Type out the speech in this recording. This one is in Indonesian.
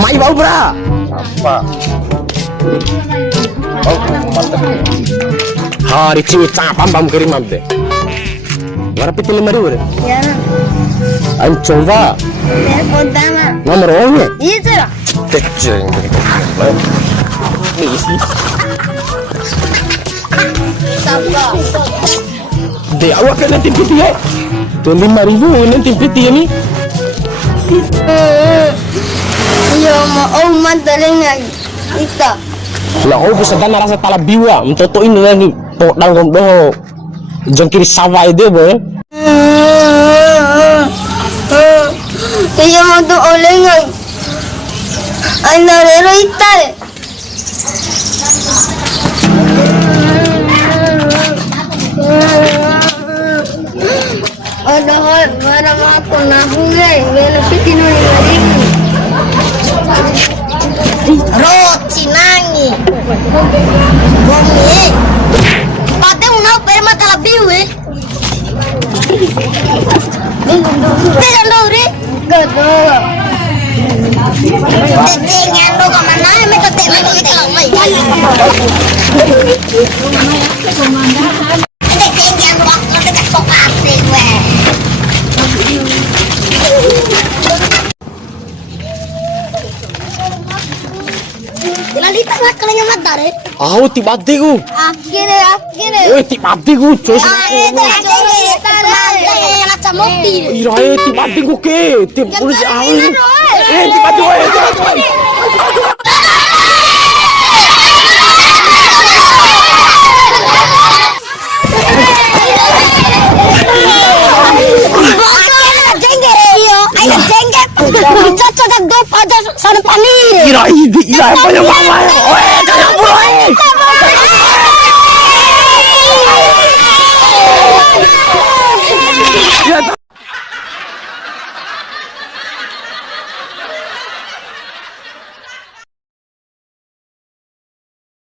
Mai bau bra. Apa? Oh, mantap. Hari cewek pam kirim abde. Berapa itu 5.000? Ya. Ayo coba. Ya pertama. Nomor orangnya. Itu lah. Kecil. Isi. Sabar. Deh awak kan nanti piti ya. Tuh 5.000 nanti piti ini. Iya mau mandarin lagi. Ita. Lah oh bisa kan rasa talab biwa. Untuk ini lagi. Tok dangom doh. Jengkiri sawah ide boy. Iya mau tuh oleh ngai. Anak ita. Ada hal mana aku nabung gay, bela pitin ni lagi. Roti nangi, bumi. Pate una perma talabiu Pegang dori, gado. Dengan lo kemana? Mereka tengah kita mai. Dengan waktu dekat pokasi gue. Lalita nak kalanya madare. Ah, tibati ku. Akhirnya. Oh, tibati ku. Cus. Irae tibati ku ke. Tib polisi ah. Tibati ku. Irae banyak mama. Oh, jangan bro.